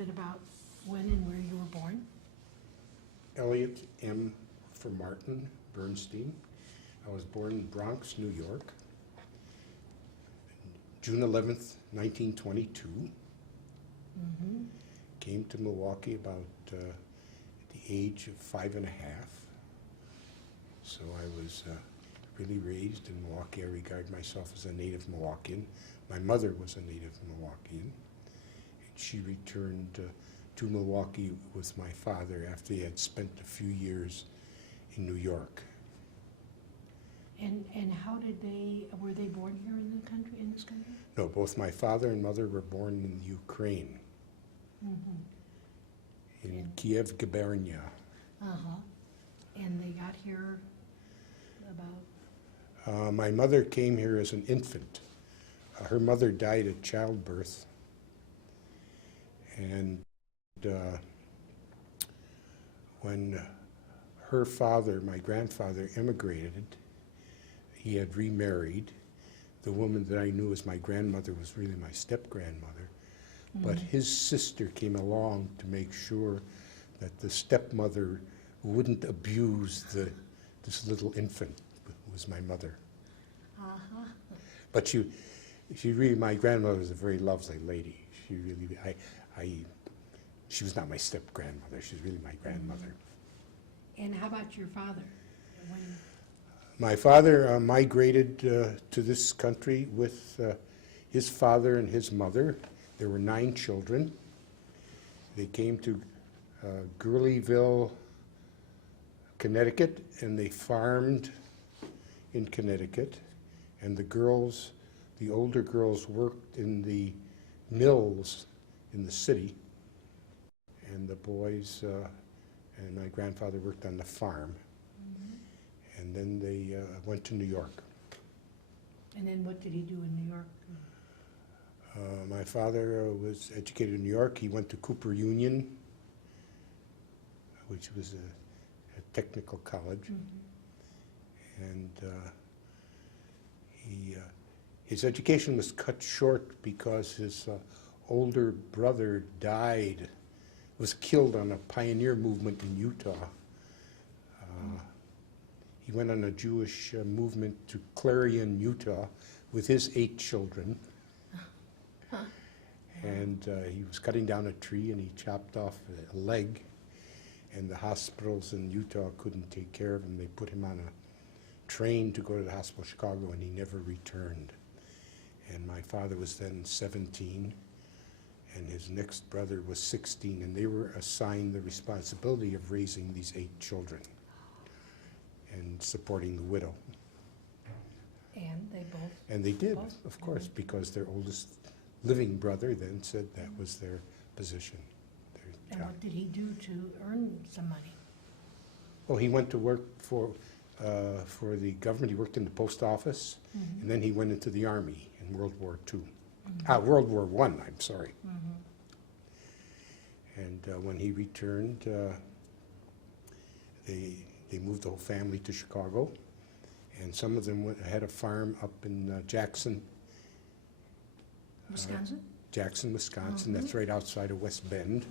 bit about when and where you were born? Eliot M. for Martin, Bernstein. I was born in Bronx, New York, June 11th, 1922. Mm-hmm. Came to Milwaukee about the age of 5 and a half. So I was really raised in Milwaukee. I regard myself as a native Milwaukeean. My mother was a native Milwaukeean. And she returned to Milwaukee with my father after he had spent a few years in New York. And how did were they born here in the country, in this country? No, both my father and mother were born in Ukraine, in Kiev, Gubernia. Uh-huh. And they got here about? My mother came here as an infant. Her mother died at childbirth, and when her father, my grandfather, immigrated, he had remarried. The woman that I knew as my grandmother was really my step-grandmother, but his sister came along to make sure that the stepmother wouldn't abuse this little infant, who was my mother. Uh-huh. But she really, my grandmother was a very lovely lady. She really, she was not my step-grandmother, she was really my grandmother. And how about your father? My father migrated to this country with his father and his mother. There were 9 children. They came to Gurleyville, Connecticut, and they farmed in Connecticut. And the older girls worked in the mills in the city, and the boys and my grandfather worked on the farm. And then they went to New York. And then what did he do in New York? My father was educated in New York. He went to Cooper Union, which was a technical college. And his education was cut short because his older brother was killed on a pioneer movement in Utah. He went on a Jewish movement to Clarion, Utah, with his 8 children. And he was cutting down a tree and he chopped off a leg, and the hospitals in Utah couldn't take care of him. They put him on a train to go to the hospital in Chicago, and he never returned. And my father was then 17, and his next brother was 16, and they were assigned the responsibility of raising these 8 children and supporting the widow. And they both? And they did, of course, because their oldest living brother then said that was their position, their And job. what did he do to earn some money? Well, he went to work for the government. He worked in the post office, and then he went into the Army in World War II. World War I, I'm sorry. And when he returned, they moved the whole family to Chicago, and some of them had a farm up in Jackson, Wisconsin? Wisconsin. That's right outside of West Bend.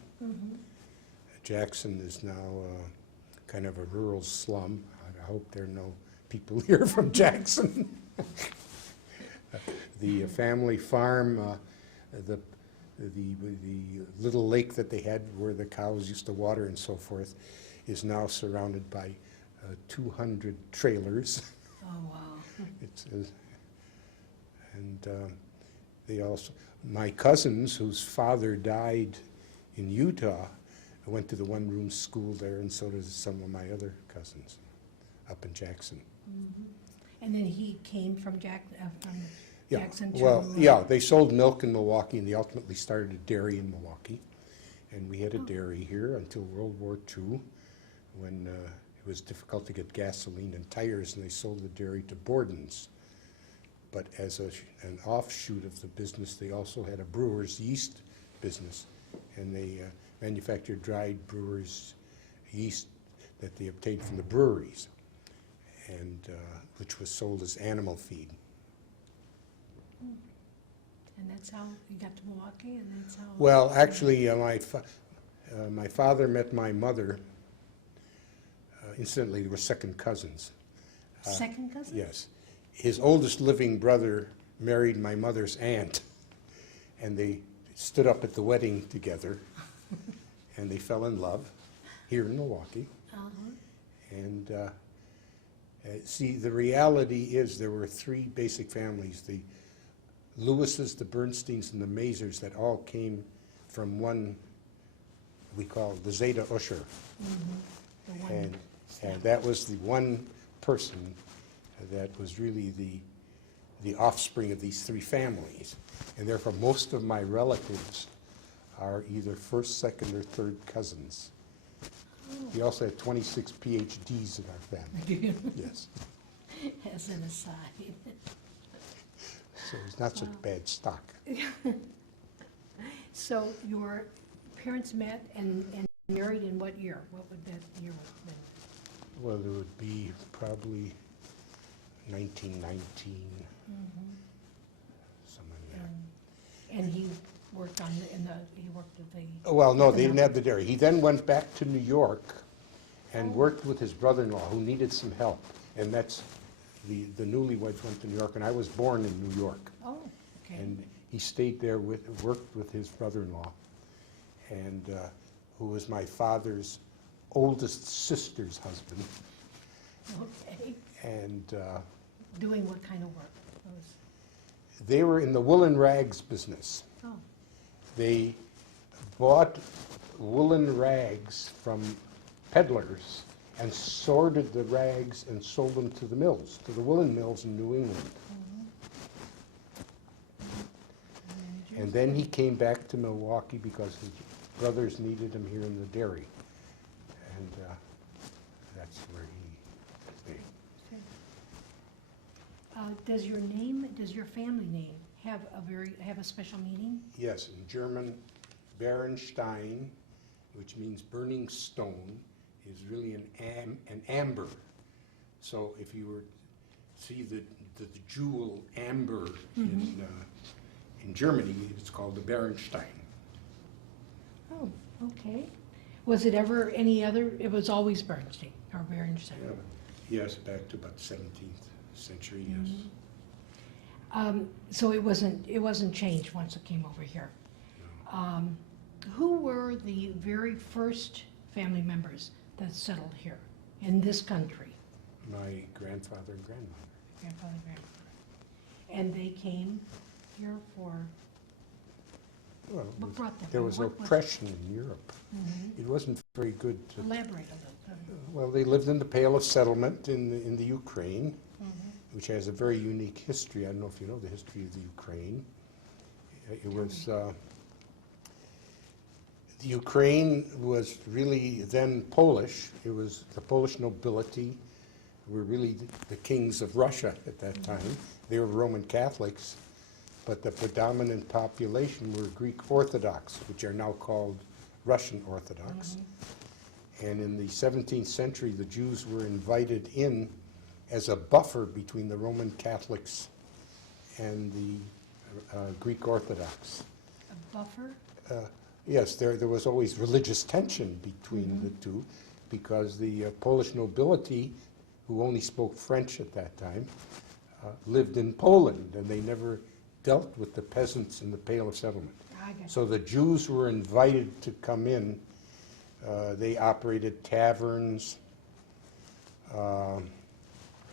Jackson is now kind of a rural slum. I hope there are no people here from Jackson. The family farm, the little lake that they had where the cows used to water and so forth, is now surrounded by 200 trailers. Oh, wow. They also, my cousins, whose father died in Utah, I went to the one-room school there, and so did some of my other cousins up in Jackson. And then he came from Jackson to... Well, yeah, they sold milk in Milwaukee, and they ultimately started a dairy in Milwaukee. And we had a dairy here until World War II, when it was difficult to get gasoline and tires, and they sold the dairy to Borden's. But as an offshoot of the business, they also had a brewer's yeast business, and they manufactured dried brewer's yeast that they obtained from the breweries, and which was sold as animal feed. And that's how you got to Milwaukee, and that's how... Well, actually, my father met my mother. Incidentally, they were second cousins. Second cousin? Yes. His oldest living brother married my mother's aunt, and they stood up at the wedding together, and they fell in love here in Milwaukee. And see, the reality is there were three basic families, the Lewises, the Bernsteins, and the Mazers, that all came from one we call the Zeta Usher. And that was the one person that was really the offspring of these three families. And therefore, most of my relatives are either first, second, or third cousins. We also have 26 PhDs in our family. Yes. As an aside. So it's not such bad stock. So your parents met and married in what year? What would that year have been? Well, it would be probably 1919, something like that. And he worked on he worked at the... Well, no, they didn't have the dairy. He then went back to New York and worked with his brother-in-law, who needed some help. And that's, the newlyweds went to New York, and I was born in New York. Oh, okay. And he stayed there, worked with his brother-in-law, and who was my father's oldest sister's husband. Okay. And Doing what kind of work? they were in the woolen rags business. Oh, They bought woolen rags from peddlers and sorted the rags and sold them to the mills, to the woolen mills in New England. And then he came back to Milwaukee because his brothers needed him here in the dairy. And that's where he stayed. does your family name have a special meaning? Yes, in German, Bernstein, which means burning stone, is really an amber. So if you were to see the jewel amber in Germany, it's called the Bernstein. Oh, okay. Was it ever any other, it was always Bernstein, or Bernstein? Yeah. Yes, back to about the 17th century, yes. So it wasn't changed once it came over here. No. Who were the very first family members that settled here in this country? My grandfather and grandmother. Grandfather, grandmother. And they came here for, Well, what brought them? there was What was- oppression in Europe. It wasn't very good to, Elaborate a little. well, they lived in the Pale of Settlement in the Ukraine, which has a very unique history. I don't know if you know the history of the Ukraine. It was, the Ukraine was really then Polish. It was the Polish nobility were really the kings of Russia at that time. They were Roman Catholics, but the predominant population were Greek Orthodox, which are now called Russian Orthodox. And in the 17th century, the Jews were invited in as a buffer between the Roman Catholics and the Greek Orthodox. A buffer? Yes, there was always religious tension between the two, because the Polish nobility, who only spoke French at that time, lived in Poland, and they never dealt with the peasants in the Pale of Settlement. So the Jews were invited to come in. They operated taverns,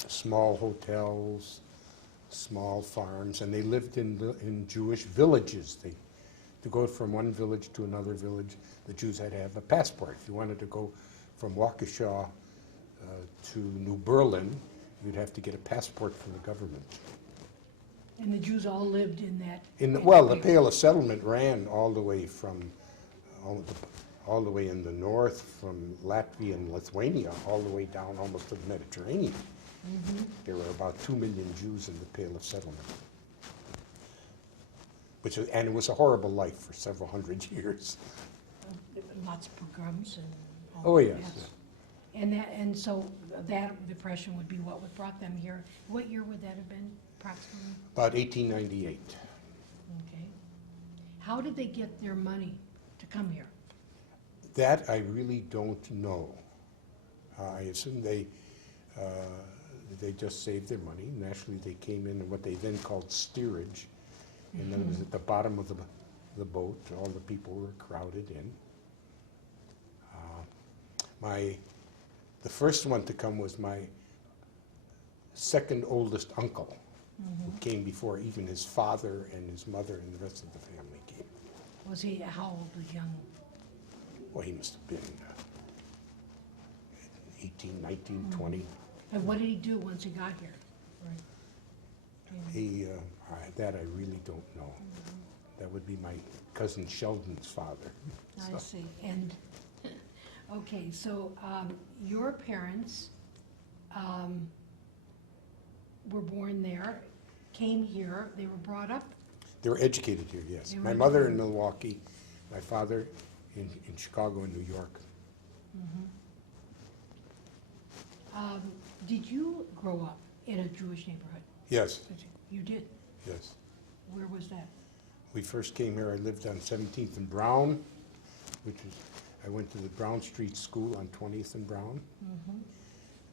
small hotels, small farms, and they lived in Jewish villages. To go from one village to another village, the Jews had to have a passport. If you wanted to go from Waukesha to New Berlin, you'd have to get a passport from the government. And the Jews all lived in that? The Pale of Settlement ran all the way from, all the way in the north, from Latvia and Lithuania, all the way down almost to the Mediterranean. There were about 2 million Jews in the Pale of Settlement. And it was a horrible life for several hundred years. Lots of pogroms and all Oh, that. yes. And so that depression would be what brought them here. What year would that have been, approximately? About 1898. Okay. How did they get their money to come here? That I really don't know. I assume they just saved their money. Naturally, they came in what they then called steerage, and then it was at the bottom of the boat. All the people were crowded in. The first one to come was my second oldest uncle, who came before even his father and his mother and the rest of the family came. Was he, how old was young? Well, he must have been 18, 19, 20. And what did he do once he got here? Right. That I really don't know. That would be my cousin Sheldon's father. I So, see. And, okay, so your parents were born there, came here, they were brought up? they were educated here, yes. They were My mother in educated. Milwaukee, my father in Chicago and New York. Did you grow up in a Jewish neighborhood? Yes, You did? yes. Where was that? We first came here, I lived on 17th and Brown, I went to the Brown Street School on 20th and Brown.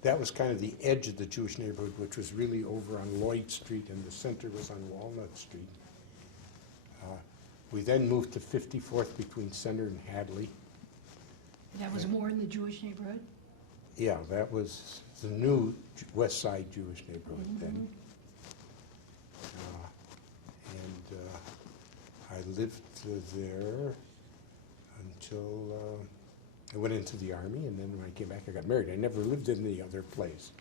That was kind of the edge of the Jewish neighborhood, which was really over on Lloyd Street, and the center was on Walnut Street. We then moved to 54th between Center and Hadley. That was more in the Jewish neighborhood? Yeah, that was the new West Side Jewish neighborhood then. And I lived there until I went into the Army, and then when I came back, I got married. I never lived in any other place.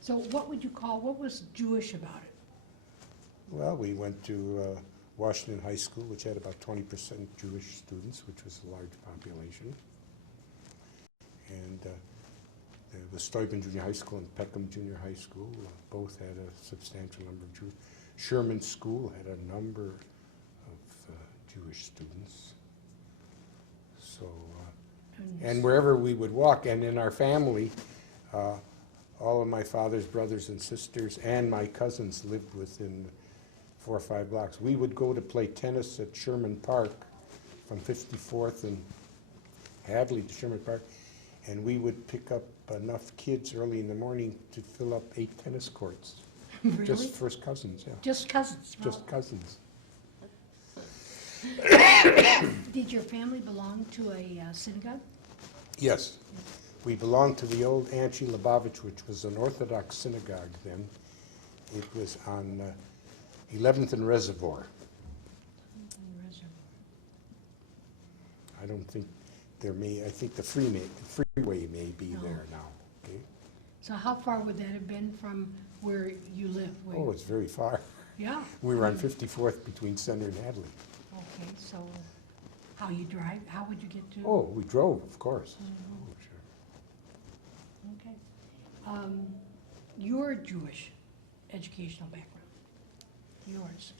So what was Jewish about it? Well, we went to Washington High School, which had about 20% Jewish students, which was a large population. And there was Steuben Junior High School and Peckham Junior High School. Both had a substantial number of Jews. Sherman School had a number of Jewish students. So, and wherever we would walk, and in our family, all of my father's brothers and sisters and my cousins lived within 4 or 5 blocks. We would go to play tennis at Sherman Park from 54th and Hadley to Sherman Park, and we would pick up enough kids early in the morning to fill up 8 tennis courts. Really? Just first cousins, yeah. Just cousins? Just cousins. Did your family belong to a synagogue? Yes. We belonged to the old Anshe Lubavitch, which was an Orthodox synagogue then. It was on 11th and Reservoir. I don't think I think the freeway may be No. there now. Okay. So how far would that have been from where you live? Oh, it's very far. Yeah. We were on 54th between Center and Hadley. Okay, so how you drive, how would you get to? Oh, we drove, of course. Oh, sure. Okay. Your Jewish educational background, yours.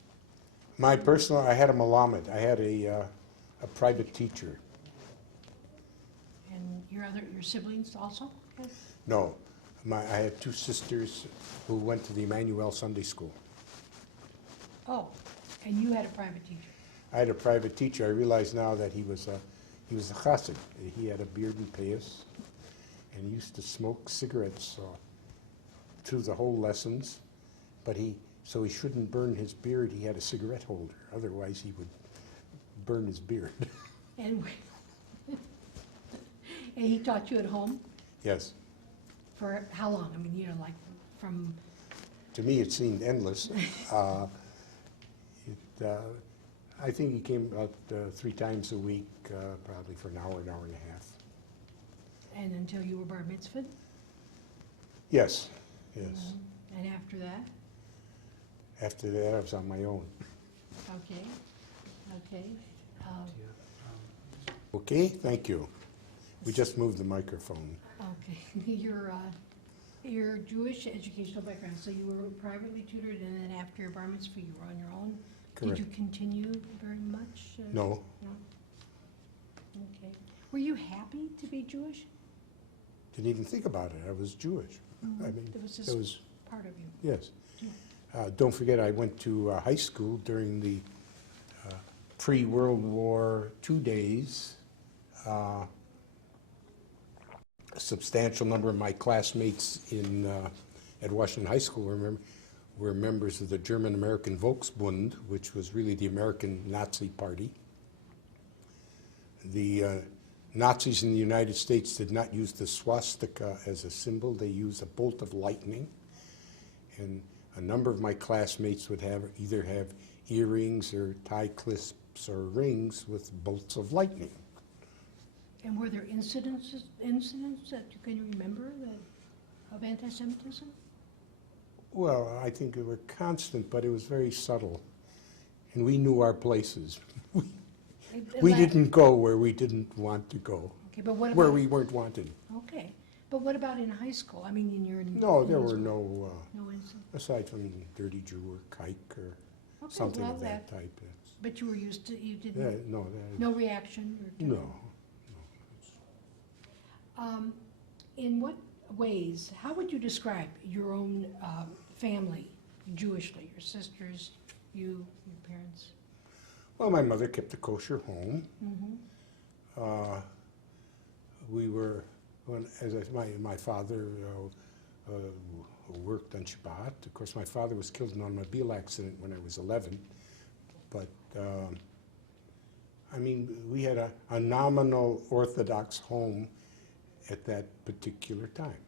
My personal, I had a malamed. I had a private teacher. And your siblings also? Yes. No, I had 2 sisters who went to the Emmanuel Sunday School. Oh, and you had a private teacher? I had a private teacher. I realize now that he was a chassid. He had a beard and payas, and he used to smoke cigarettes through the whole lessons. But so he shouldn't burn his beard. He had a cigarette holder. Otherwise, he would burn his beard. And and he taught you at home Yes. for how long? I mean, like from, To me, it seemed endless. I think he came about 3 times a week, probably for an hour and a half. and until you were bar mitzvahed? Yes, yes. And after that? After that, I was on my own. Okay, okay. Okay, thank you. We just moved the microphone. Okay, your Jewish educational background, so you were privately tutored, and then after your bar mitzvah, you were on your own? Correct. Did you continue very much? No, No? Okay. Were you happy to be Jewish? didn't even think about it. I was Jewish. I mean, It was it just part of you. yes. Yeah. Don't forget, I went to high school during the pre-World War II days, a substantial number of my classmates at Washington High School were members of the German-American Volksbund, which was really the American Nazi Party. The Nazis in the United States did not use the swastika as a symbol. They used a bolt of lightning. And a number of my classmates would either have earrings or tie clips or rings with bolts of lightning. And were there incidents that you can remember of anti-Semitism? Well, I think they were constant, but it was very subtle. And we knew our places. We didn't go where we didn't want to go, Okay, but what about? where we weren't wanted. Okay, but what about in high school? I mean, in your. No, there in were school? no, No incidents. aside from Dirty Jew or Kike or Okay, something well, of that type. But you were used to, you didn't, Yeah, no, no reaction? Or no. In what ways, how would you describe your own family, Jewishly, your sisters, you, your parents? Well, my mother kept a kosher home. Mm-hmm. We were, my father worked on Shabbat. Of course, my father was killed in an automobile accident when I was 11. But, I mean, we had a nominal Orthodox home at that particular time.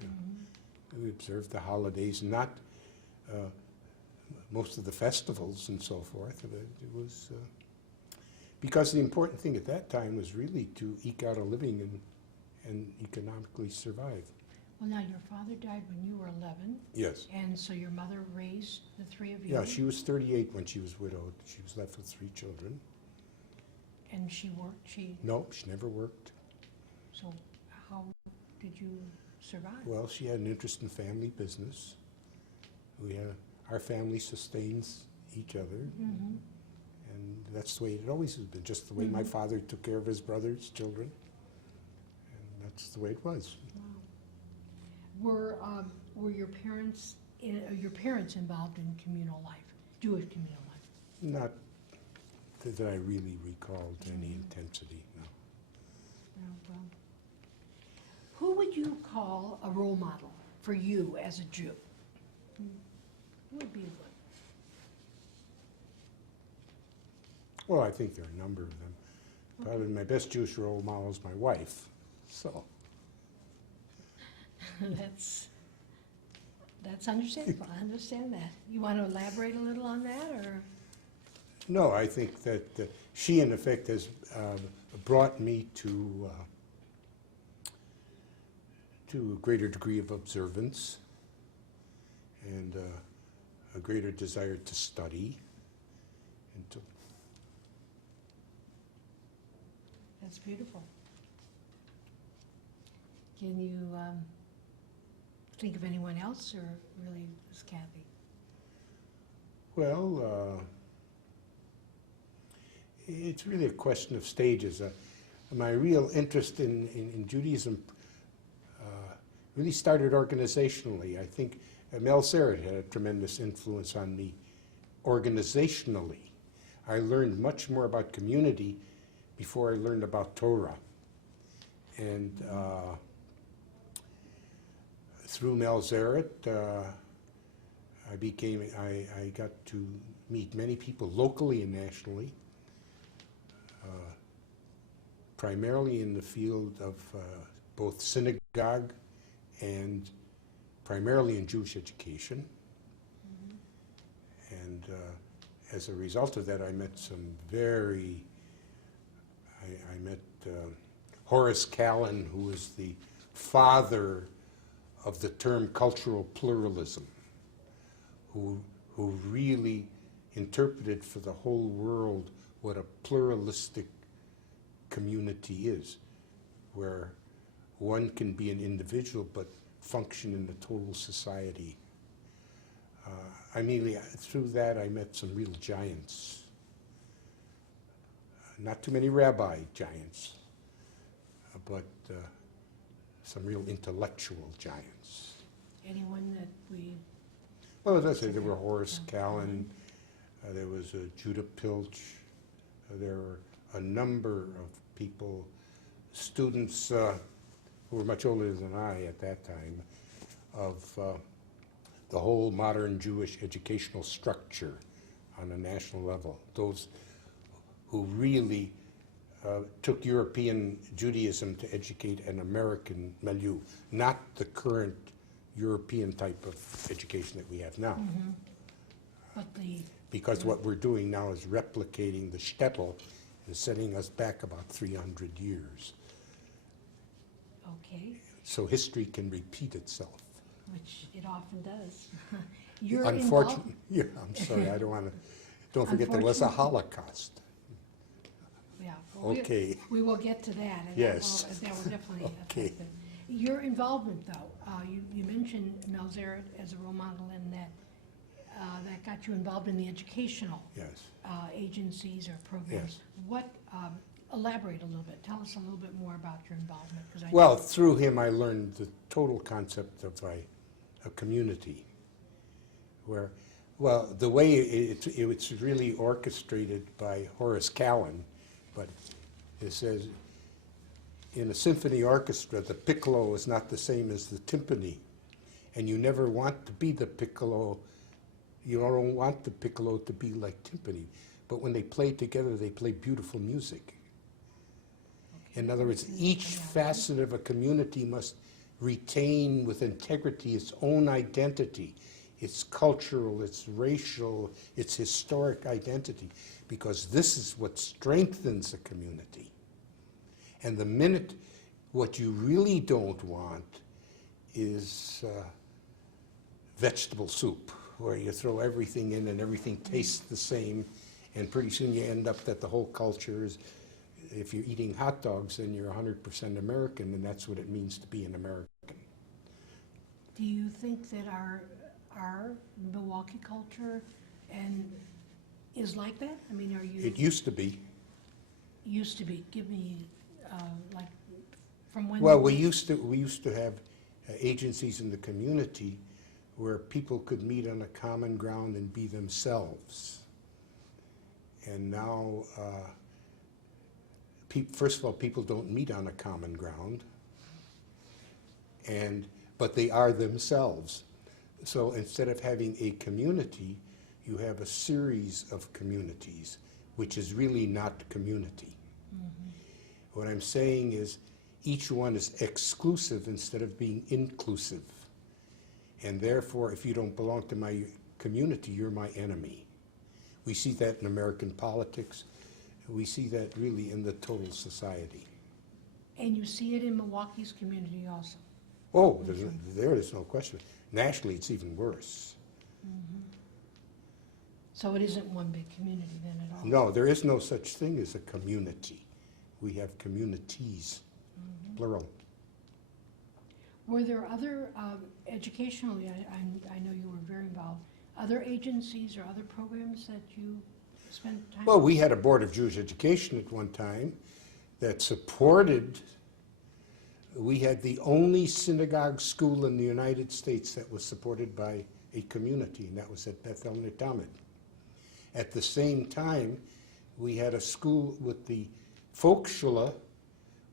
Mm-hmm. We observed the holidays, not most of the festivals and so forth. It was because the important thing at that time was really to eke out a living and economically survive. Well, now, your father died when you were 11, Yes. and so your mother raised the three of you? Yeah, she was 38 when she was widowed. She was left with 3 children. And she worked, No, she never worked. so how did you survive? Well, she had an interest in family business. Our family sustains each other, Mm-hmm. and that's the way it always has been, just the way my Mhm. father took care of his brother's children, and that's the way it was. Wow. Were your parents involved in communal life, Jewish communal life? Not that I really recall to any Mhm. intensity, no. No, well, who would you call a role model for you as a Jew? Who would be a good? Well, I think there are a number of them. Probably my best Jewish role model is my wife, so. That's understandable. I understand that. You want to elaborate a little on that, or? No, I think that she, in effect, has brought me to a greater degree of observance and a greater desire to study and to. That's beautiful. Can you think of anyone else, or really just Kathy? Well, it's really a question of stages. My real interest in Judaism really started organizationally. I think Mel Serret had a tremendous influence on me organizationally. I learned much more about community before I learned about Torah. And through Mel Serret, I got to meet many people locally and nationally, primarily in the field of both synagogue and primarily in Jewish education. Mm-hmm. And as a result of that, I met I met Horace Callan, who was the father of the term cultural pluralism, who really interpreted for the whole world what a pluralistic community is, where one can be an individual but function in the total society. Through that, I met some real giants. Not too many rabbi giants, but some real intellectual giants. Anyone that we? Well, as I said, there were Horace Callan, there was Judah Pilch, There were a number of people, students who were much older than I at that time, of the whole modern Jewish educational structure on a national level. Those who really took European Judaism to educate an American milieu, not the current European type of education that we have now. But the, Because what we're doing now is replicating the shtetl and setting us back about 300 years. okay, So history can repeat itself. which it often does. You're Unfortunately, yeah, I'm sorry, I don't want to, don't forget there was a Unfortunately- Holocaust. Yeah. well, Okay. We will get to that. And Yes. That will definitely Okay. affect it. Your involvement, though, you mentioned Melzeret as a role model, and that got you involved in the educational Yes. agencies or programs. What, elaborate a little bit, tell us a little bit more about your involvement, because I. Well, through him, I learned the total concept of a community, where, well, the way it's really orchestrated by Horace Callan, but it says, in a symphony orchestra, the piccolo is not the same as the timpani, and you never want to be the piccolo. You don't want the piccolo to be like timpani, but when they play together, they play beautiful music. In other words, each facet of a community must retain with integrity its own identity, its cultural, its racial, its historic identity, because this is what strengthens a community. And the minute what you really don't want is vegetable soup, where you throw everything in and everything tastes the same, and pretty soon you end up that the whole culture is, if you're eating hot dogs, then you're 100% American, and that's what it means to be an American. Do you think that our Milwaukee culture and is like that? I mean, are you? It used to be. Used to be. Give me, like, from when? Well, we used to have agencies in the community where people could meet on a common ground and be themselves. And now, first of all, people don't meet on a common ground, but they are themselves. So instead of having a community, you have a series of communities, which is really not community. What I'm saying is each one is exclusive instead of being inclusive. And therefore, if you don't belong to my community, you're my enemy. We see that in American politics. We see that really in the total society. And you see it in Milwaukee's community also. Oh, there is no question. Nationally, it's even worse. So it isn't one big community then at all? No, there is no such thing as a community. We have communities, plural. Were there other educationally, I know you were very involved, other agencies or other programs that you spent time? Well, we had a Board of Jewish Education at one time that supported, we had the only synagogue school in the United States that was supported by a community, and that was at Beth El Tamid. At the same time, we had a school with the Volksschule,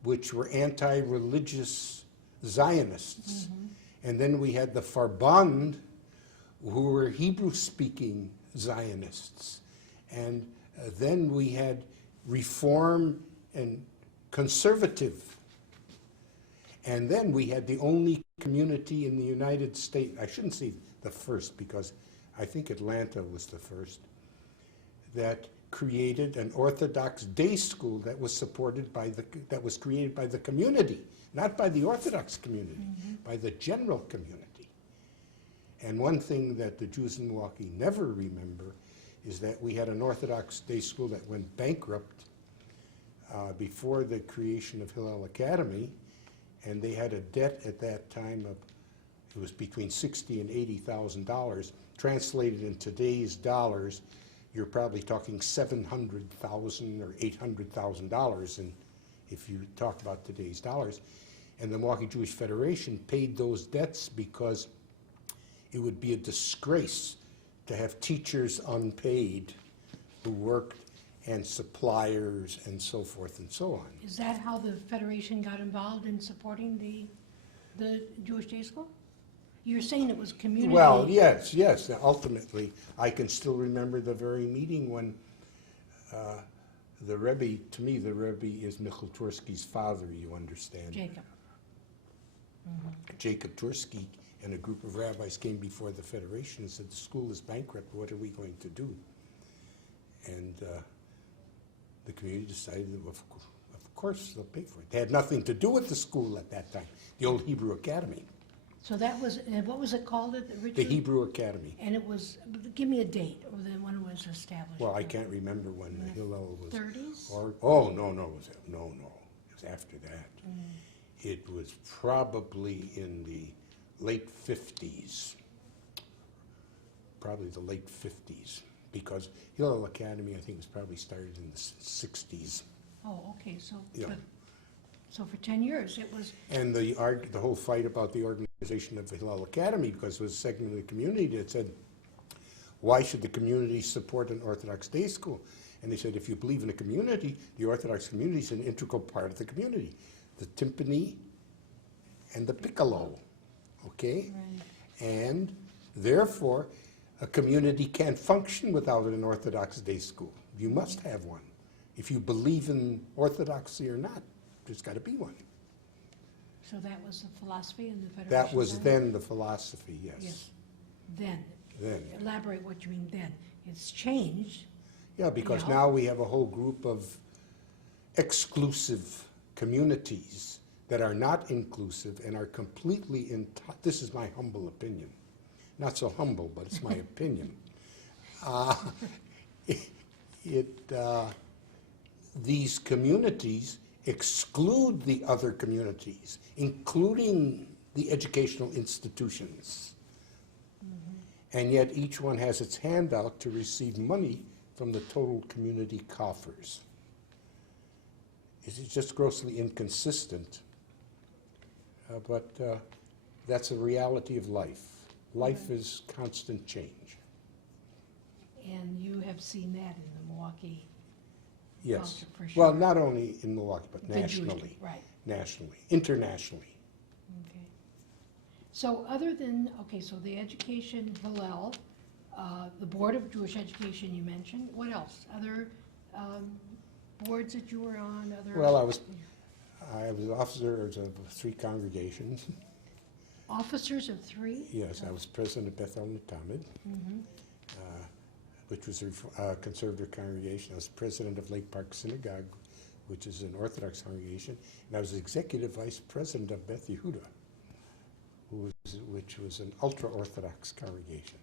which were anti-religious Zionists. And then we had the Verband, who were Hebrew-speaking Zionists. And then we had Reform and Conservative. And then we had the only community in the United States, I shouldn't say the first, because I think Atlanta was the first, that created an Orthodox day school that was supported by that was created by the community, not by the Orthodox community, by the general community. And one thing that the Jews in Milwaukee never remember is that we had an Orthodox day school that went bankrupt before the creation of Hillel Academy, and they had a debt at that time of, it was between $60,000 and $80,000. Translated in today's dollars, you're probably talking $700,000 or $800,000, and if you talk about today's dollars. And the Milwaukee Jewish Federation paid those debts because it would be a disgrace to have teachers unpaid who worked, and suppliers and so forth and so on. Is that how the Federation got involved in supporting the Jewish day school? You're saying it was community? Well, yes, yes. Ultimately, I can still remember the very meeting when the Rebbe, to me, the Rebbe is Michal Tursky's father, you understand. Jacob. Jacob Tursky and a group of rabbis came before the Federation and said, the school is bankrupt, what are we going to do? And the community decided that, of course, they'll pay for it. They had nothing to do with the school at that time, the old Hebrew Academy. So that was, and what was it called originally? The Hebrew Academy. And it was, give me a date, or then when it was established. Well, I can't remember when the Hillel was. 30s? Oh, no, it was after that. It was probably in the late 50s, probably the late 50s, because Hillel Academy, I think, was probably started in the 60s. Oh, okay, so, Yeah. so for 10 years, it was, And the whole fight about the organization of the Hillel Academy, because it was a segment of the community that said, why should the community support an Orthodox day school? And they said, if you believe in a community, the Orthodox community is an integral part of the community. The timpani and the piccolo, okay? right. And therefore, a community can't function without an Orthodox day school. You must have one. If you believe in Orthodoxy or not, there's got to be one. So that was the philosophy in the Federation? That was then the philosophy, yes. Yes, then. Then. Elaborate what you mean then. It's changed. Yeah, because Yeah. now we have a whole group of exclusive communities that are not inclusive and are completely this is my humble opinion. Not so humble, but it's my opinion. These communities exclude the other communities, including the educational institutions. And yet each one has its hand out to receive money from the total community coffers. It's just grossly inconsistent, but that's a reality of life. Life is constant change. And you have seen that in the Milwaukee Yes. culture, for sure. Well, not only in Milwaukee, but The Jewish- nationally. Right, Nationally, internationally. okay. So other than, okay, so the education, Hillel, the Board of Jewish Education you mentioned, what else? Other boards that you were on, other? Well, I was officer of 3 congregations. Officers of 3? Yes, I was president of Beth El Tamid, which was a conservative congregation. I was president of Lake Park Synagogue, which is an Orthodox congregation, and I was executive vice president of Beth Yehuda, which was an ultra-Orthodox congregation.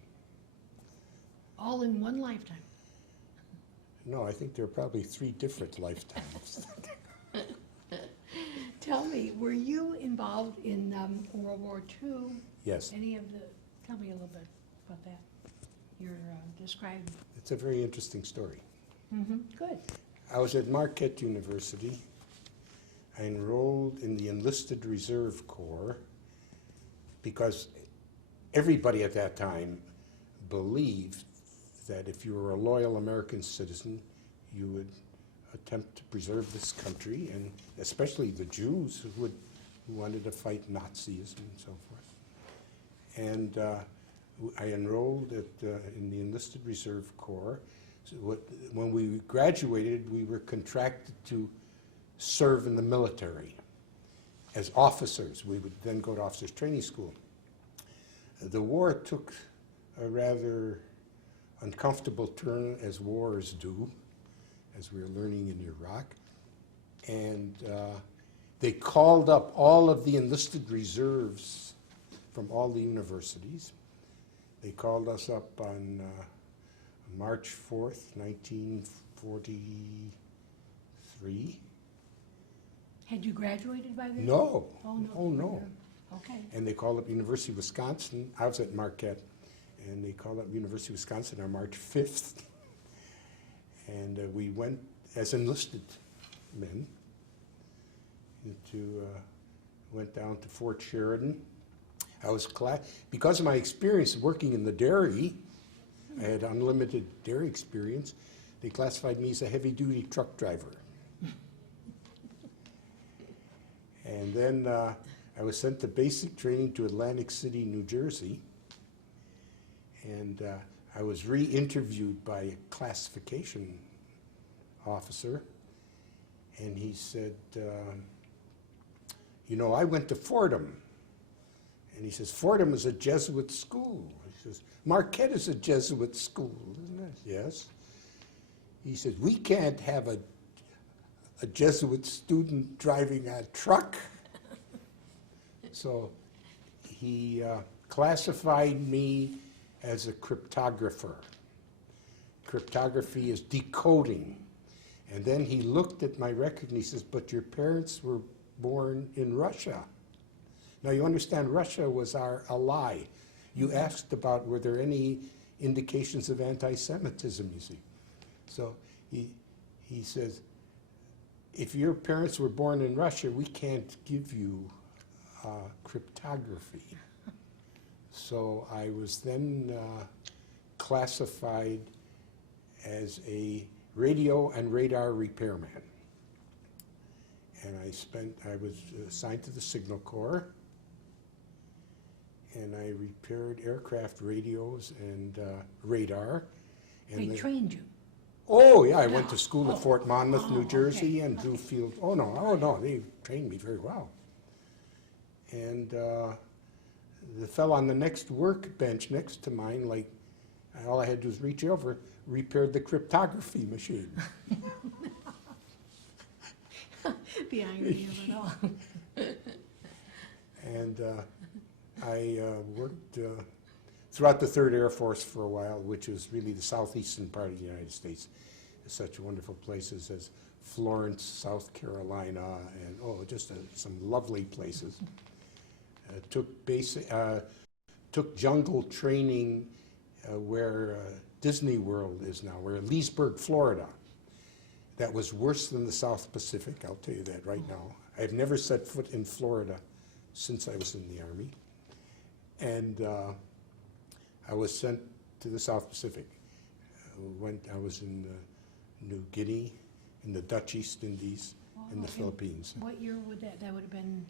All in one lifetime? No, I think there are probably 3 different lifetimes. Tell me, were you involved in World War II? Yes, Any of the, tell me a little bit about that. You're describing. it's a very interesting story. Good. I was at Marquette University. I enrolled in the Enlisted Reserve Corps because everybody at that time believed that if you were a loyal American citizen, you would attempt to preserve this country, and especially the Jews who wanted to fight Nazism and so forth. And I enrolled in the Enlisted Reserve Corps. So when we graduated, we were contracted to serve in the military as officers. We would then go to officers training school. The war took a rather uncomfortable turn, as wars do, as we were learning in Iraq. And they called up all of the enlisted reserves from all the universities. They called us up on March 4th, 1943. Had you graduated by then? No. Oh, no. Oh, no. Okay. And they called up University of Wisconsin. I was at Marquette, and they called up University of Wisconsin on March 5th. And we went as enlisted men went down to Fort Sheridan. I was because of my experience working in the dairy, I had unlimited dairy experience. they classified me as a heavy-duty truck driver. And then I was sent to basic training to Atlantic City, New Jersey. And I was re-interviewed by a classification officer. And he said, you know, I went to Fordham. And he says, Fordham is a Jesuit school. He says, Marquette is a Jesuit school, isn't it? Yes. He said, we can't have a Jesuit student driving a truck. So he classified me as a cryptographer. Cryptography is decoding. And then he looked at my record and he says, but your parents were born in Russia. Now you understand, Russia was our ally. You asked about were there any indications of anti-Semitism, you see. So he says, if your parents were born in Russia, we can't give you cryptography. So I was then classified as a radio and radar repairman. And I was assigned to the Signal Corps, and I repaired aircraft radios and radar. They trained you. Oh, yeah, I went to school at Fort Monmouth, New Jersey, okay, and Drew Field. Oh, no, they trained me very well. And the fellow on the next workbench next to mine, like, all I had to do was reach over, repaired the cryptography machine. The irony of it all. And I worked throughout the 3rd Air Force for a while, which was really the southeastern part of the United States. Such wonderful places as Florence, South Carolina, and just some lovely places. Took jungle training where Disney World is now. We're in Leesburg, Florida. That was worse than the South Pacific, I'll tell you that right now. I've never set foot in Florida since I was in the Army. And I was sent to the South Pacific. I was in New Guinea, in the Dutch East Indies, in the Philippines. What year would that would have been?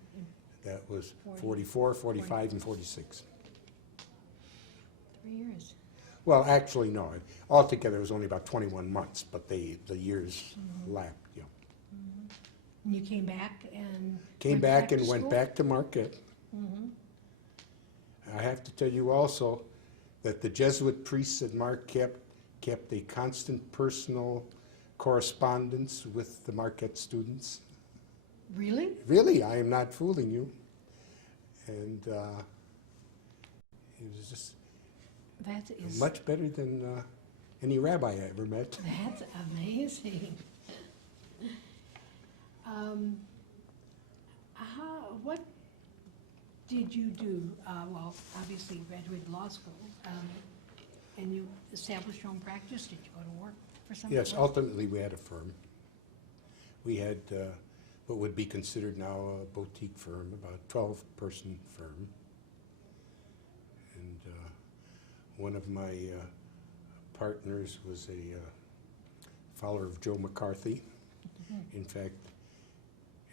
That was 44, 45, and 46. 3 years. Well, actually, no. Altogether, it was only about 21 months, but the years lapped, you know. And you came back and Came went back to and went school? back to Marquette. I have to tell you also that the Jesuit priests at Marquette kept a constant personal correspondence with the Marquette students. Really? Really, I am not fooling you. And it was just That is much better than any rabbi I ever met. That's amazing. What did you do? Well, obviously you graduated law school, and you established your own practice. Did you go to work for somebody? Yes, ultimately we had a firm. We had what would be considered now a boutique firm, about a 12-person firm. And one of my partners was a follower of Joe McCarthy. In fact,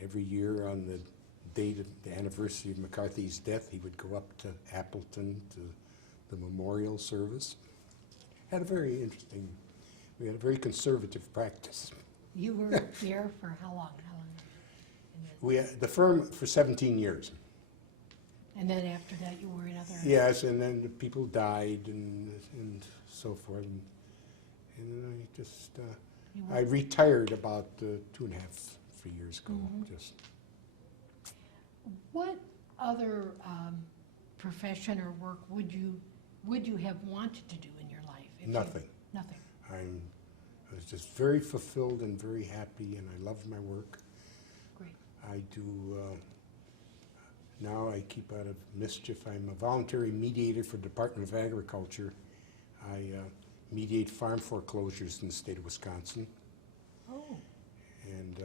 every year on the date of the anniversary of McCarthy's death, he would go up to Appleton to the memorial service. We had a very conservative practice. You were there for how long? We had the firm for 17 years. And then after that, you were in other. Yes, and then the people died and so forth. And then I just, I retired about 2.5, 3 years ago. Just. What other profession or work would you have wanted to do in your life? Nothing. Nothing. I was just very fulfilled and very happy, and I love my work. Great. I do, now I keep out of mischief. I'm a voluntary mediator for the Department of Agriculture. I mediate farm foreclosures in the state of Wisconsin. Oh. And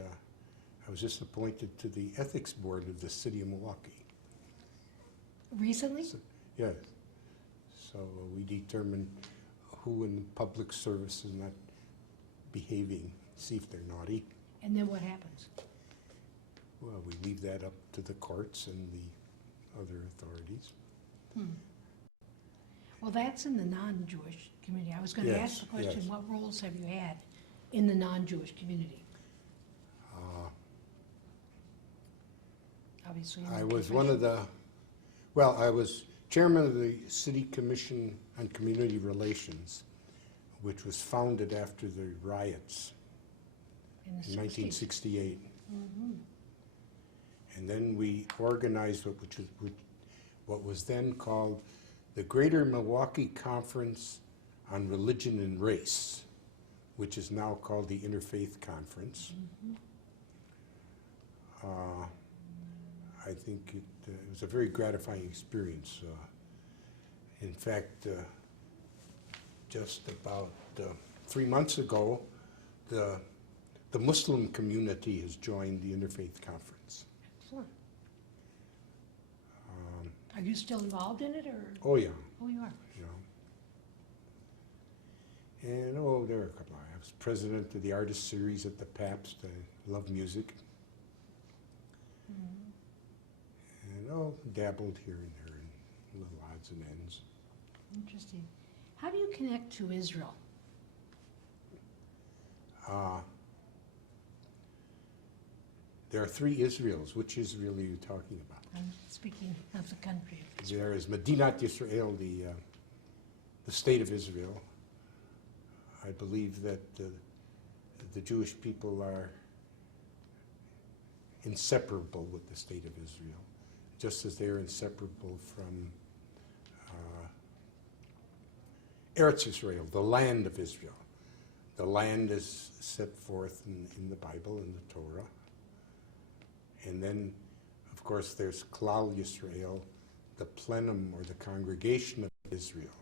I was just appointed to the ethics board of the city of Milwaukee. Recently? So, yes. So we determine who in public service is not behaving, see if they're naughty. And then what happens? Well, we leave that up to the courts and the other authorities. Well, that's in the non-Jewish community. I was going to Yes, ask the question, yes. what roles have you had in the non-Jewish community? Obviously. in I your was one of profession. I was chairman of the City Commission on Community Relations, which was founded after the riots In the in 60s. 1968. Mhm. And then we organized what was then called the Greater Milwaukee Conference on Religion and Race, which is now called the Interfaith Conference. I think it was a very gratifying experience. In fact, just about 3 months ago, the Muslim community has joined the Interfaith Conference. Excellent. Are you still involved in it, or? Oh, yeah. Oh, you are. You know. And there are a couple. I was president of the artist series at the Pabst. I love music. And dabbled here and there in little odds and ends. Interesting. How do you connect to Israel? There are 3 Israels. Which Israel are you talking about? I'm speaking of the country. There is Medinat Yisrael, the state of Israel. I believe that the Jewish people are inseparable with the state of Israel, just as they are inseparable from Eretz Israel, the land of Israel. The land is set forth in the Bible, in the Torah. And then, of course, there's Klal Yisrael, the plenum or the congregation of Israel,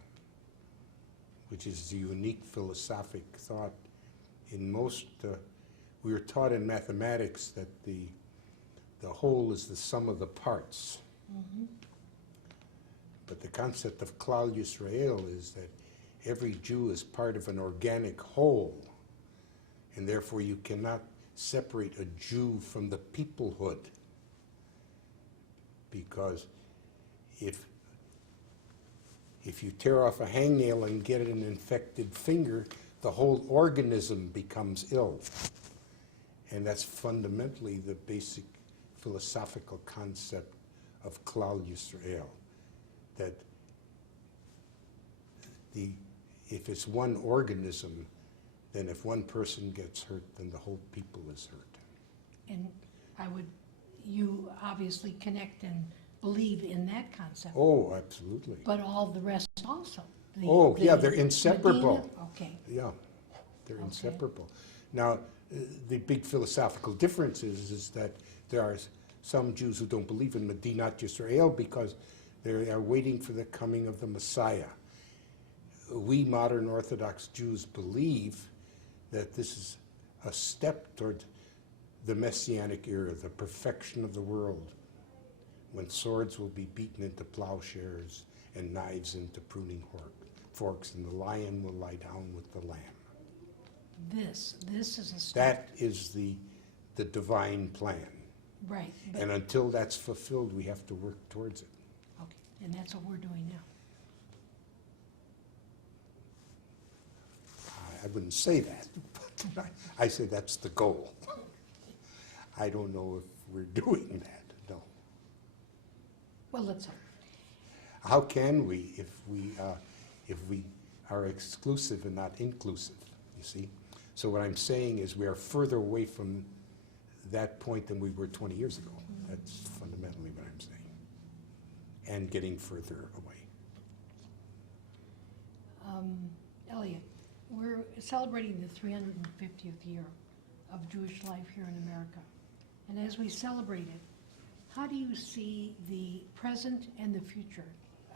which is a unique philosophic thought. In most, we were taught in mathematics that the whole is the sum of the parts. But the concept of Klal Yisrael is that every Jew is part of an organic whole, and therefore you cannot separate a Jew from the peoplehood, because if you tear off a hangnail and get an infected finger, the whole organism becomes ill. And that's fundamentally the basic philosophical concept of Klal Yisrael, that if it's one organism, then if one person gets hurt, then the whole people is hurt. And you obviously connect and believe in that concept. Oh, absolutely. But all the rest also. They're inseparable. Medina? Okay. Yeah, they're Okay. inseparable. Now, the big philosophical difference is that there are some Jews who don't believe in Medinat Yisrael because they are waiting for the coming of the Messiah. We modern Orthodox Jews believe that this is a step toward the Messianic era, the perfection of the world, when swords will be beaten into plowshares and knives into pruning forks, and the lion will lie down with the lamb. This is a step. That is the divine plan. Right. But, And until that's fulfilled, we have to work towards it. okay. And that's what we're doing now. I wouldn't say that, but I say that's the goal. I don't know if we're doing that, no. Well, let's hope. How can we if we are exclusive and not inclusive, you see? So what I'm saying is we are further away from that point than we were 20 years ago. That's fundamentally what I'm saying. And getting further away. Eliot, we're celebrating the 350th year of Jewish life here in America. And as we celebrate it, how do you see the present and the future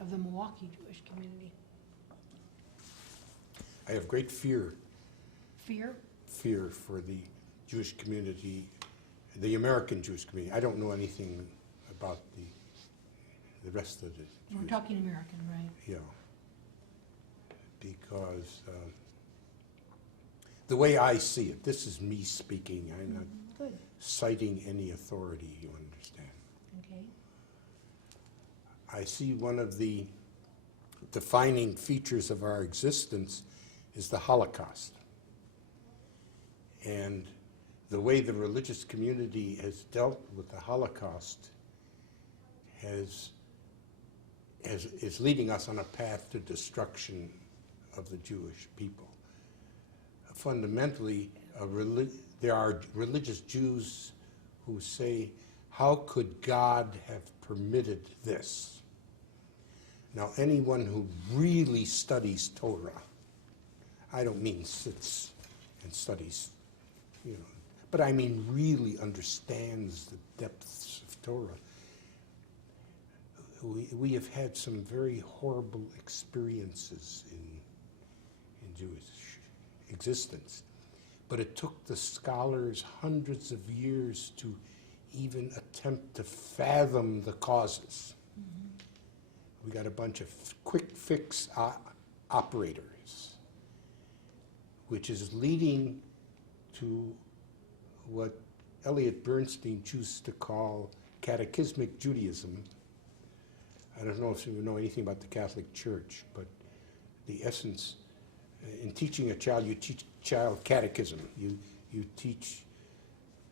of the Milwaukee Jewish community? I have great fear Fear? for the Jewish community, the American Jewish community. I don't know anything about the rest of the We're Jewish, talking American, right? yeah, because the way I see it, this is me speaking, I'm not Good, citing any authority, you understand. okay. I see one of the defining features of our existence is the Holocaust. And the way the religious community has dealt with the Holocaust is leading us on a path to destruction of the Jewish people. Fundamentally, there are religious Jews who say, how could God have permitted this? Now, anyone who really studies Torah, I don't mean sits and studies, you know, but I mean really understands the depths of Torah. We have had some very horrible experiences in Jewish existence, but it took the scholars hundreds of years to even attempt to fathom the causes. We got a bunch of quick fix operators, which is leading to what Eliot Bernstein chooses to call catechismic Judaism. I don't know if you know anything about the Catholic Church, but the essence, in teaching a child, you teach child catechism. You teach,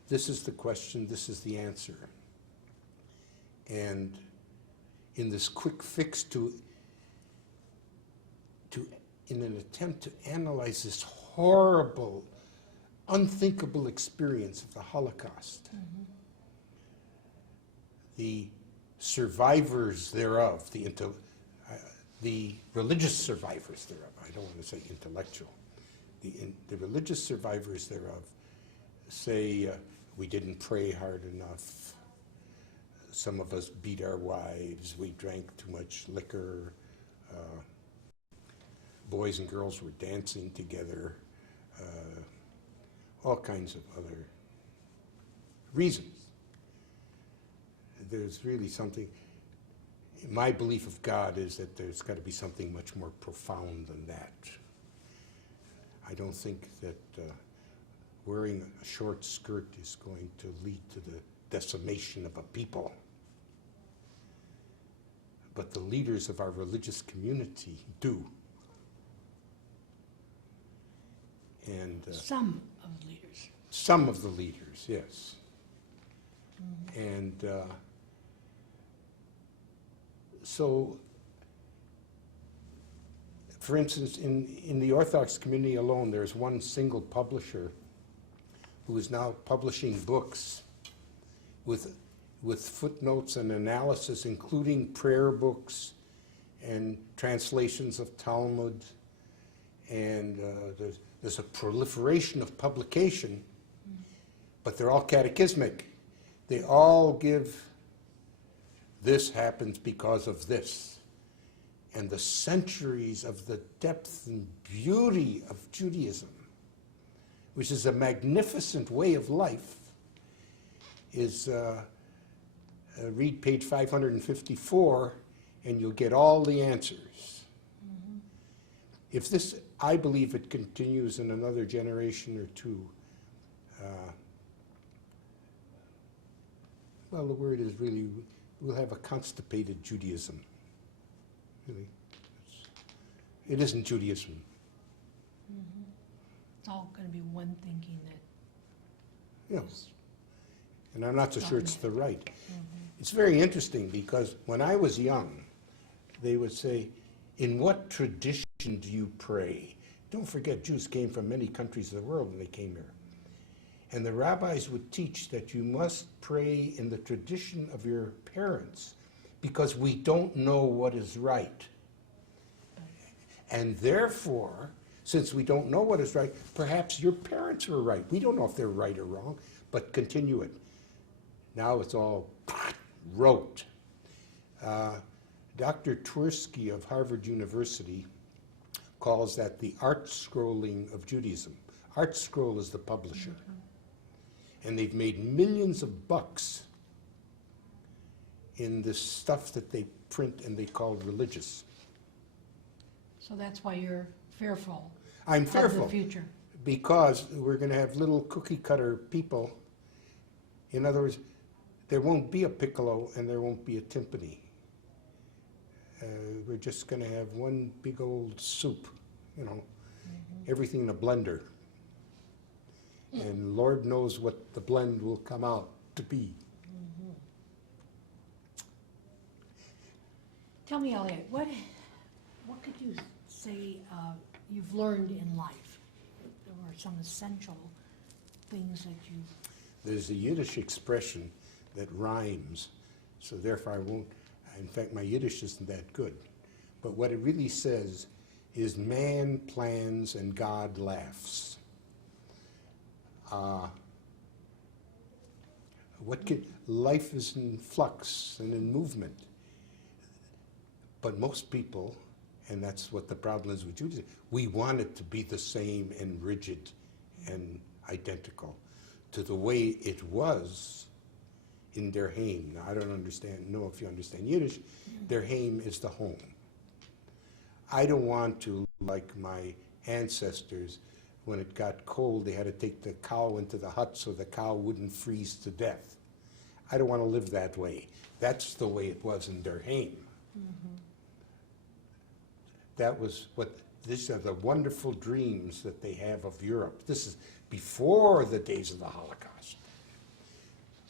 this is the question, this is the answer. And in this quick fix in an attempt to analyze this horrible, unthinkable experience of the Holocaust, the survivors thereof, the religious survivors thereof, I don't want to say intellectual, the religious survivors thereof say, we didn't pray hard enough, some of us beat our wives, we drank too much liquor, boys and girls were dancing together, all kinds of other reasons. There's really something, my belief of God is that there's got to be something much more profound than that. I don't think that wearing a short skirt is going to lead to the decimation of a people. But the leaders of our religious community do. And Some of the leaders. some of the leaders, yes. And so, for instance, in the Orthodox community alone, there's one single publisher who is now publishing books with footnotes and analysis, including prayer books and translations of Talmud. And there's a proliferation of publication, but they're all catechismic. They all give, this happens because of this. And the centuries of the depth and beauty of Judaism, which is a magnificent way of life, is, read page 554, and you'll get all the answers. If this, I believe it continues in another generation or two, well, the word is really, we'll have a constipated Judaism. Really. It isn't Judaism. It's all going to be one thinking that. Yes. And I'm not so sure it's the right. It's very interesting because when I was young, they would say, in what tradition do you pray? Don't forget, Jews came from many countries of the world when they came here. And the rabbis would teach that you must pray in the tradition of your parents because we don't know what is right. And therefore, since we don't know what is right, perhaps your parents were right. We don't know if they're right or wrong, but continue it. Now it's all rote. Dr. Twersky of Harvard University calls that the art scrolling of Judaism. Art Scroll is the publisher. And they've made millions of bucks in this stuff that they print and they call religious. So that's why you're fearful I'm of fearful the future. because we're going to have little cookie cutter people. In other words, there won't be a piccolo and there won't be a timpani. We're just going to have one big old soup, you know, everything in a blender. And Lord knows what the blend will come out to be. Tell me, Eliot, what could you say you've learned in life, or some essential things that you... There's a Yiddish expression that rhymes, so therefore I won't, in fact my Yiddish isn't that good, but what it really says is man plans and God laughs. Life is in flux and in movement, but most people, and that's what the problem is with Judaism, we want it to be the same and rigid and identical to the way it was in their home. Now, I don't know if you understand Yiddish. Their home is the home. I don't want to, like my ancestors, when it got cold, they had to take the cow into the hut so the cow wouldn't freeze to death. I don't want to live that way. That's the way it was in their home. That was what, these are the wonderful dreams that they have of Europe. This is before the days of the Holocaust.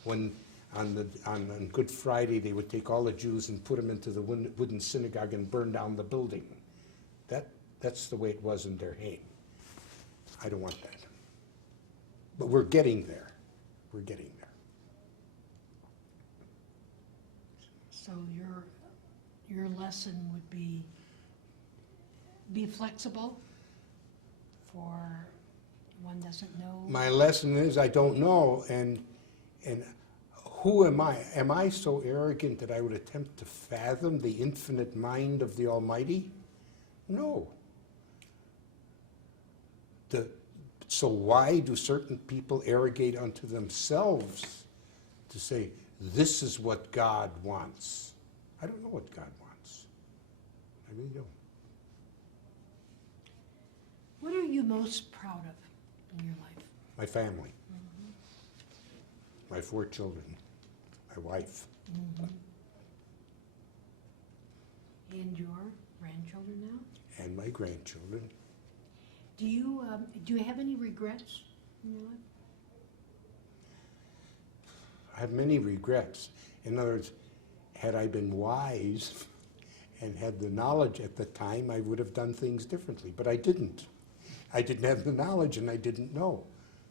When on Good Friday they would take all the Jews and put them into the wooden synagogue and burn down the building. That's the way it was in their home. I don't want that. But we're getting there. We're getting there. So your lesson would be flexible, for one doesn't know. My lesson is I don't know, and who am I? Am I so arrogant that I would attempt to fathom the infinite mind of the Almighty? No. So why do certain people arrogate unto themselves to say, this is what God wants? I don't know what God wants. I really don't. What are you most proud of in your life? My family. My 4 children. My wife. And your grandchildren now? And my grandchildren. Do you have any regrets in your life? I have many regrets. In other words, had I been wise and had the knowledge at the time, I would have done things differently. But I didn't. I didn't have the knowledge and I didn't know.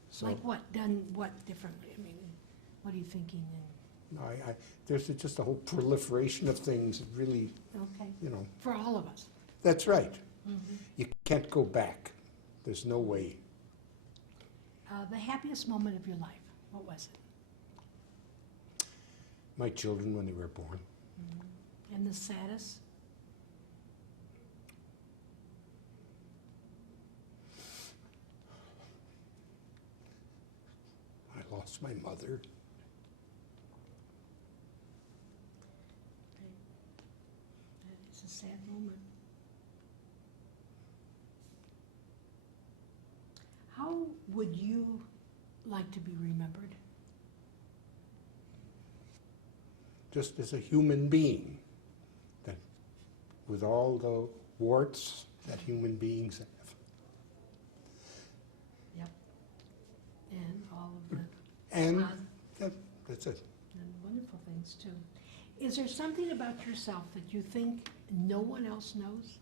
So, Like what? Done what differently? I mean, what are you thinking? no, there's just a whole proliferation of things that really, Okay. you know. For all of us. That's right. You can't go back. There's no way. The happiest moment of your life, what was it? My children when they were born. And the saddest? I lost my mother. That is a sad moment. How would you like to be remembered? Just as a human being, that with all the warts that human beings have. Yep. And all of the And odd that's it. and wonderful things too. Is there something about yourself that you think no one else knows?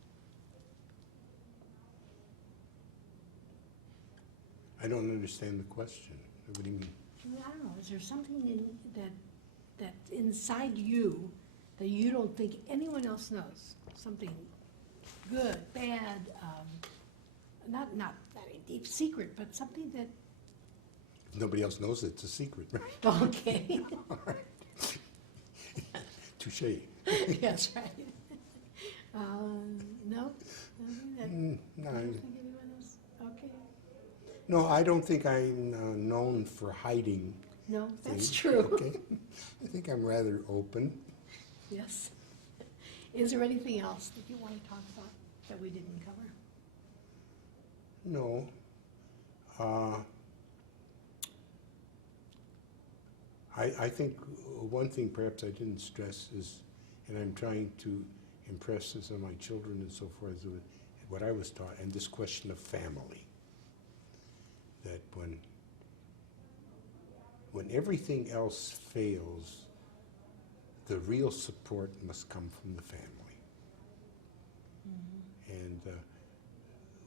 I don't understand the question. What do you mean? I don't know. Is there something that's inside you that you don't think anyone else knows? Something good, bad, not a deep secret, but something that. If nobody else knows it, it's a secret, right? Okay. All right. Touche. Yes, right. No. Nothing that, No, you don't think anyone else? Okay. no, I don't think I'm known for hiding No, that's things. true. Okay. I think I'm rather open. Yes. Is there anything else that you want to talk about that we didn't cover? No, Uh, I think one thing perhaps I didn't stress is, and I'm trying to impress this on my children and so forth, is what I was taught, and this question of family. That when everything else fails, the real support must come from the family. And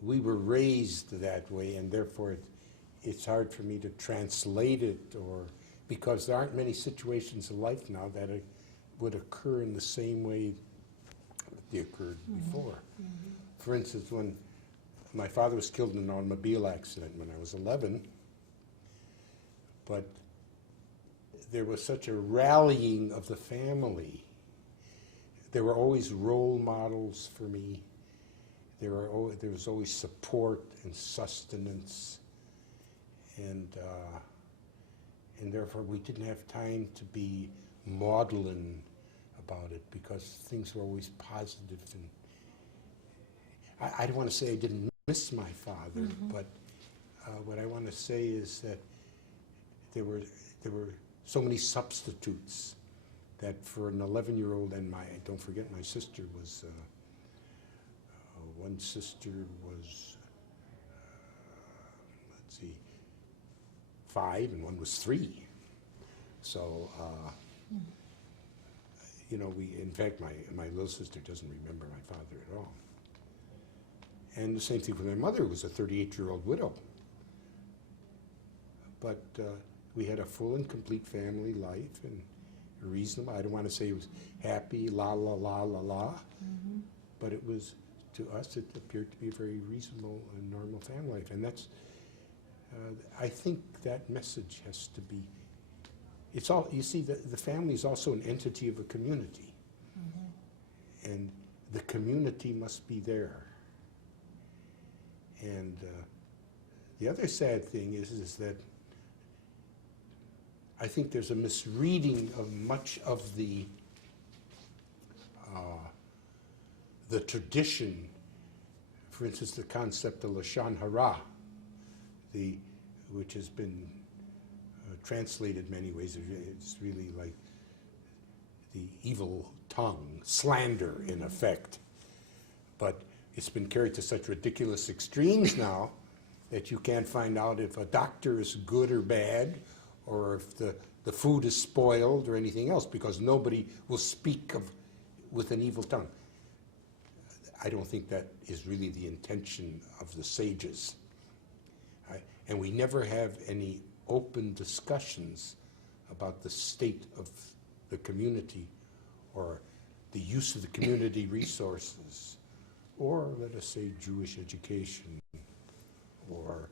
we were raised that way, and therefore it's hard for me to translate it, or because there aren't many situations in life now that it would occur in the same way that they occurred before. For instance, when my father was killed in an automobile accident when I was 11, but there was such a rallying of the family. There were always role models for me. There was always support and sustenance, and therefore we didn't have time to be maudlin about it, because things were always positive. And I don't want to say I didn't miss my father, but what I want to say is that there were so many substitutes that for an 11-year-old, and don't forget my sister was, one sister was, let's see, 5 and one was 3. So, you know, in fact, my little sister doesn't remember my father at all. And the same thing with my mother, who was a 38-year-old widow. But we had a full and complete family life, and reasonable. I don't want to say it was happy, la, la, la, la, la, but it was, to us, it appeared to be a very reasonable and normal family life. And that's, I think that message has to be, it's all, you see, the family is also an entity of a community. And the community must be there. And the other sad thing is that I think there's a misreading of much of the tradition. For instance, the concept of Lashon Hara, which has been translated many ways. It's really like the evil tongue, slander in effect. But it's been carried to such ridiculous extremes now that you can't find out if a doctor is good or bad, or if the food is spoiled or anything else, because nobody will speak with an evil tongue. I don't think that is really the intention of the sages. And we never have any open discussions about the state of the community, or the use of the community resources, or let us say Jewish education, or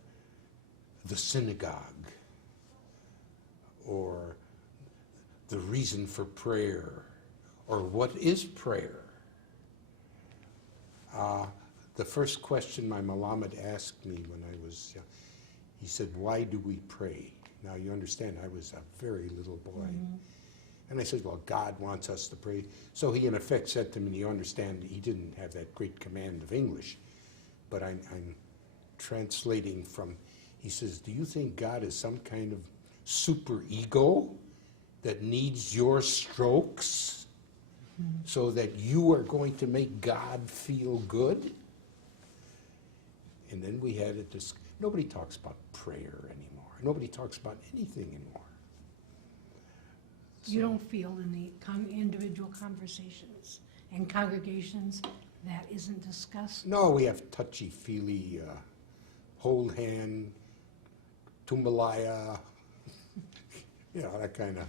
the synagogue, or the reason for prayer, or what is prayer. The first question my Malamed asked me when I was young, he said, "Why do we pray?" Now you understand, I was a very little boy. And I said, well, God wants us to pray. So he in effect said to me, you understand, he didn't have that great command of English, but I'm translating from, he says, do you think God is some kind of super ego that needs your strokes so that you are going to make God feel good? And then we had a discussion. Nobody talks about prayer anymore. Nobody talks about anything anymore. You don't feel in the individual conversations and congregations that isn't discussed? No, we have touchy-feely, hold hand, tumbalaya, you know, that kind of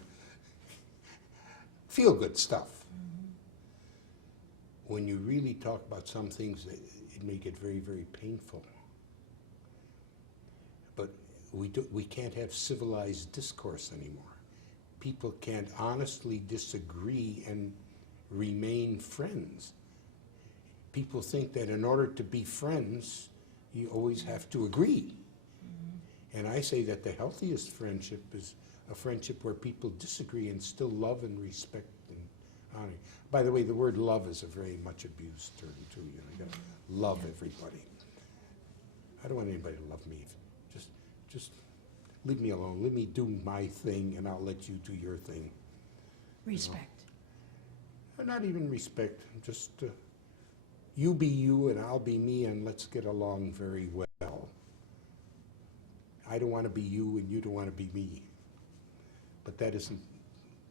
feel-good stuff. When you really talk about some things, it may get very, very painful. But we can't have civilized discourse anymore. People can't honestly disagree and remain friends. People think that in order to be friends, you always have to agree. And I say that the healthiest friendship is a friendship where people disagree and still love and respect and honor. By the way, the word love is a very much abused term too. You know, you gotta love everybody. I don't want anybody to love me. Just just leave me alone. Let me do my thing, and I'll let you do your thing. Respect. Not even respect, just you be you and I'll be me, and let's get along very well. I don't want to be you and you don't want to be me. But that isn't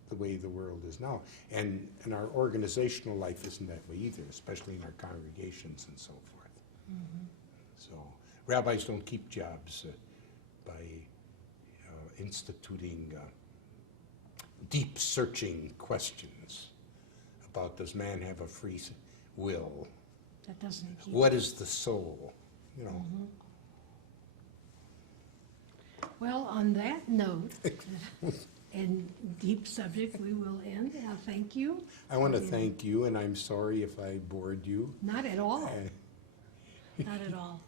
the way the world is now. And our organizational life isn't that way either, especially in our congregations and so forth. So rabbis don't keep jobs by instituting deep searching questions about, does man have a free will? That doesn't keep. What is the soul? You know. Well, on that note, and deep subject, we will end. Thank you. I want to thank you, and I'm sorry if I bored you. Not at all. Not at all.